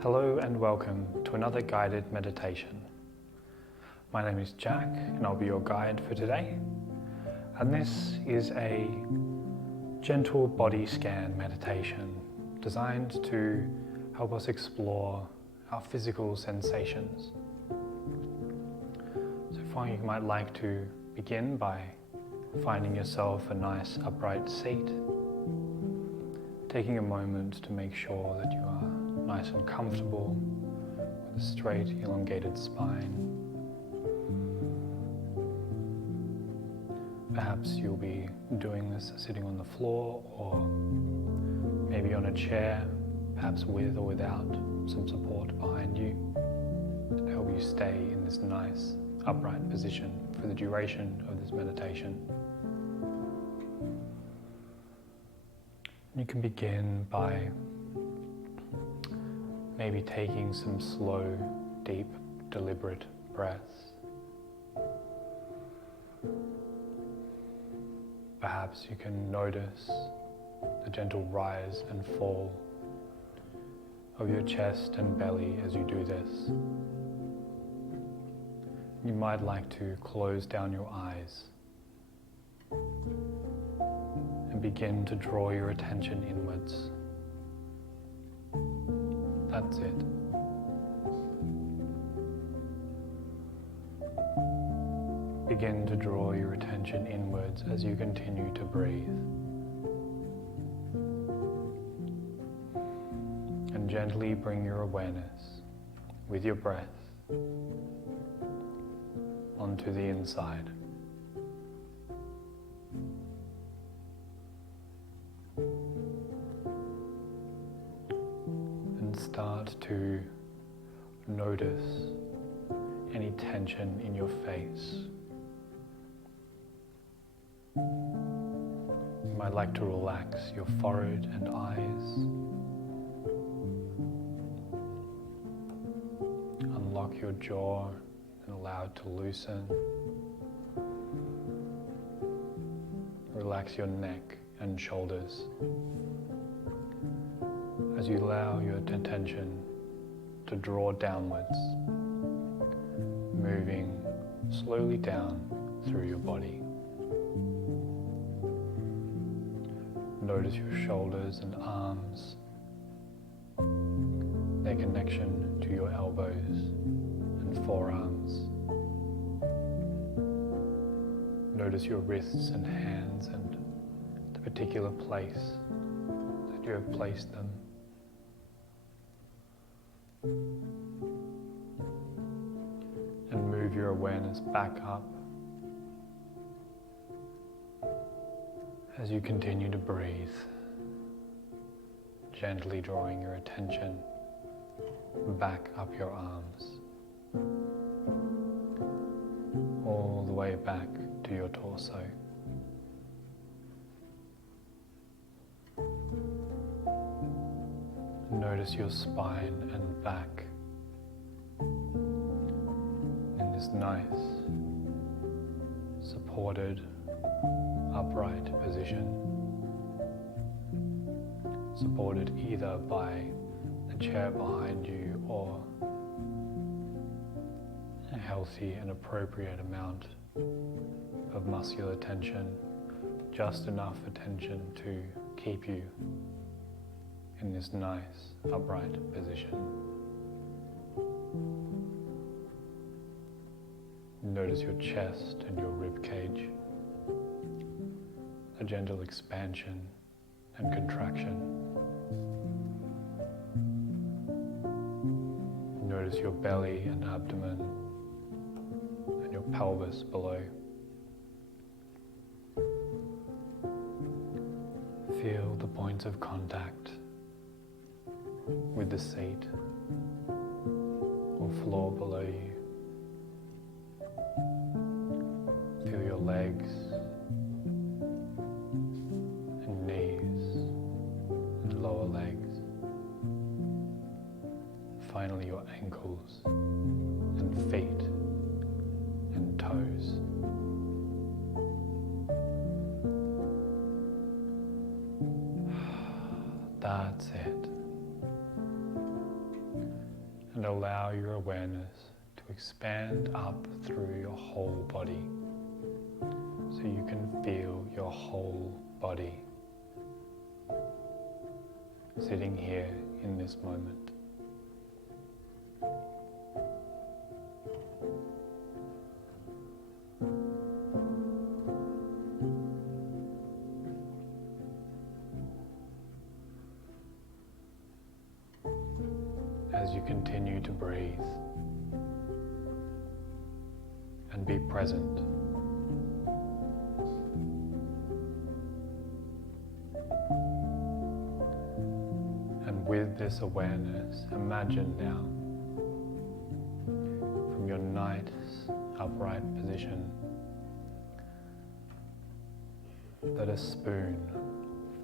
Hello and welcome to another guided meditation. My name is Jack and I'll be your guide for today. And this is a gentle body scan meditation designed to help us explore our physical sensations. So far you might like to begin by finding yourself a nice upright seat, taking a moment to make sure that you are nice and comfortable with a straight, elongated spine. Perhaps you'll be doing this sitting on the floor or maybe on a chair, perhaps with or without some support behind you to help you stay in this nice upright position for the duration of this meditation. You can begin by maybe taking some slow, deep, deliberate breaths. Perhaps you can notice the gentle rise and fall of your chest and belly as you do this. You might like to close down your eyes and begin to draw your attention inwards. That's it. Begin to draw your attention inwards as you continue to breathe. And gently bring your awareness with your breath onto the inside. Start to notice any tension in your face. You might like to relax your forehead and eyes. Unlock your jaw and allow it to loosen. Relax your neck and shoulders as you allow your attention to draw downwards, moving slowly down through your body. Notice your shoulders and arms, their connection to your elbows and forearms. Notice your wrists and hands and the particular place that you have placed them. And move your awareness back up as you continue to breathe, gently drawing your attention back up your arms, all the way back to your torso. Notice your spine and back in this nice, supported, upright position, supported either by the chair behind you or a healthy and appropriate amount of muscular tension, just enough attention to keep you in this nice, upright position. Notice your chest and your rib cage, a gentle expansion and contraction. Notice your belly and abdomen and your pelvis below. Feel the points of contact with the seat or floor below you. Feel your legs and knees and lower legs. Finally your ankles and feet and toes. That's it. and allow your awareness to expand up through your whole body so you can feel your whole body sitting here in this moment. As you continue to breathe and be present, and with this awareness, imagine now from your nice upright position that a spoon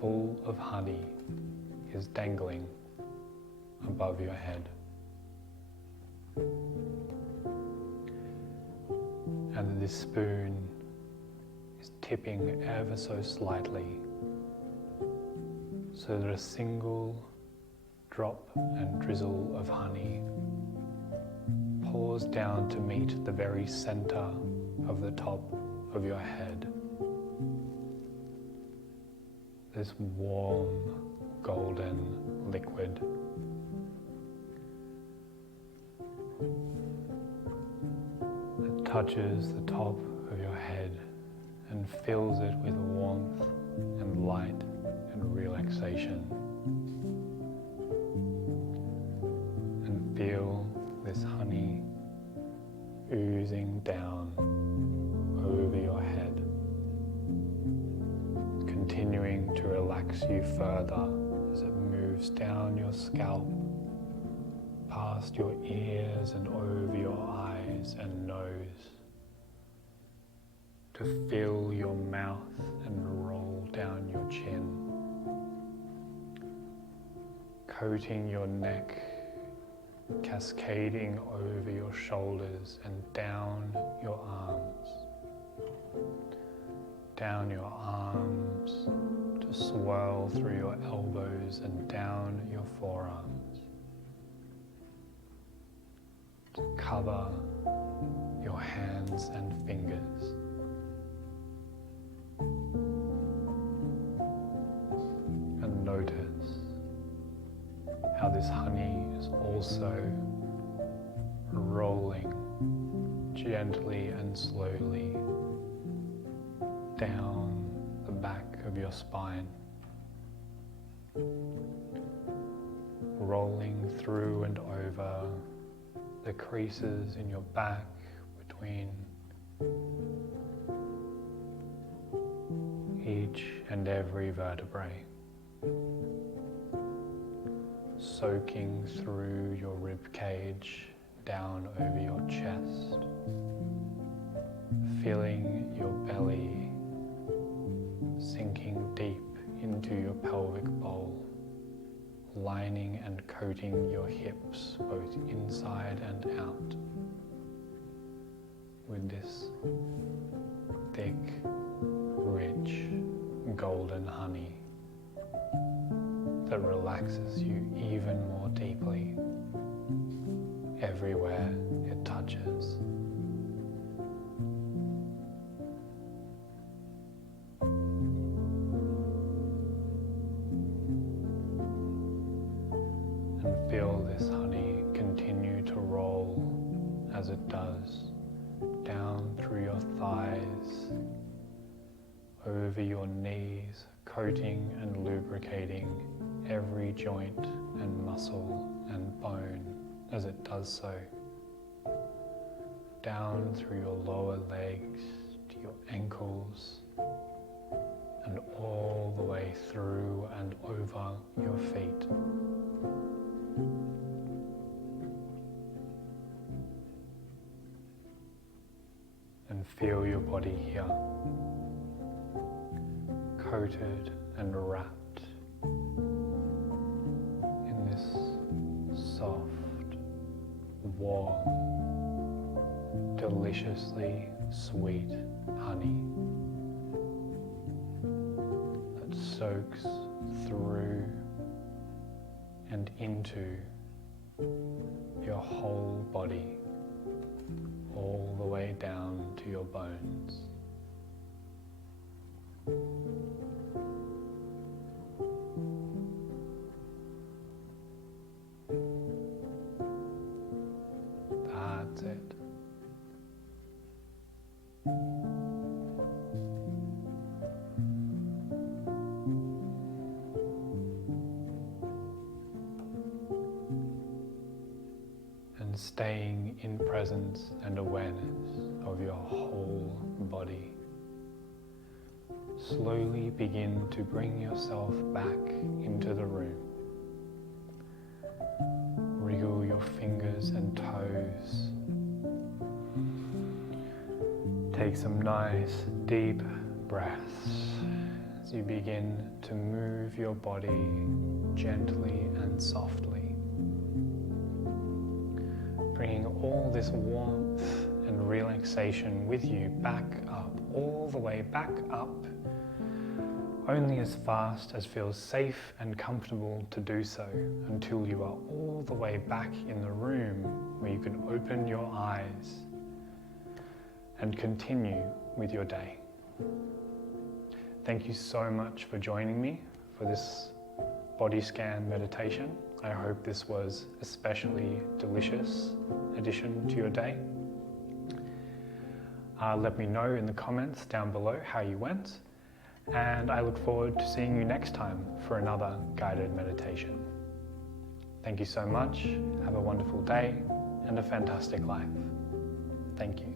full of honey is dangling above your head, and that this spoon is tipping ever so slightly so that a single drop and drizzle of honey pours down to meet the very center of the top of your head. This warm golden liquid that touches the top of your head and fills it with warmth and light and relaxation. And feel this honey oozing down over your head, continuing to relax you further as it moves down your scalp, past your ears and over your eyes and nose, to fill your mouth and roll down your chin, coating your neck, cascading over your shoulders and down your arms, to swirl through your elbows and down your forearms, to cover your hands and fingers, and notice how this honey is also rolling gently and slowly down the back of your spine, rolling through and over the creases in your back between each and every vertebrae, soaking through your rib cage down over your chest, filling your belly, sinking deep into your pelvic bowl, lining and coating your hips both inside and out with this thick, rich, golden honey that relaxes you even more deeply everywhere it touches. And feel this honey continue to roll as it does down through your thighs, over your knees, coating and lubricating every joint and muscle and bone as it does so, down through your lower legs to your ankles and all the way through and over your feet. And feel your body here, coated and wrapped in this soft, warm, deliciously sweet honey that soaks through and into your whole body, all the way down to your bones. That's it. And staying in presence and awareness of your whole body. Slowly begin to bring yourself back into the room. Wriggle your fingers and toes. Take some nice deep breaths as you begin to move your body gently and softly, bringing all this warmth and relaxation with you back up, all the way back up, only as fast as feels safe and comfortable to do so, until you are all the way back in the room where you can open your eyes and continue with your day. Thank you so much for joining me for this body scan meditation. I hope this was a especially delicious addition to your day. Let me know in the comments down below how you went, and I look forward to seeing you next time for another guided meditation. Thank you so much. Have a wonderful day and a fantastic life. Thank you.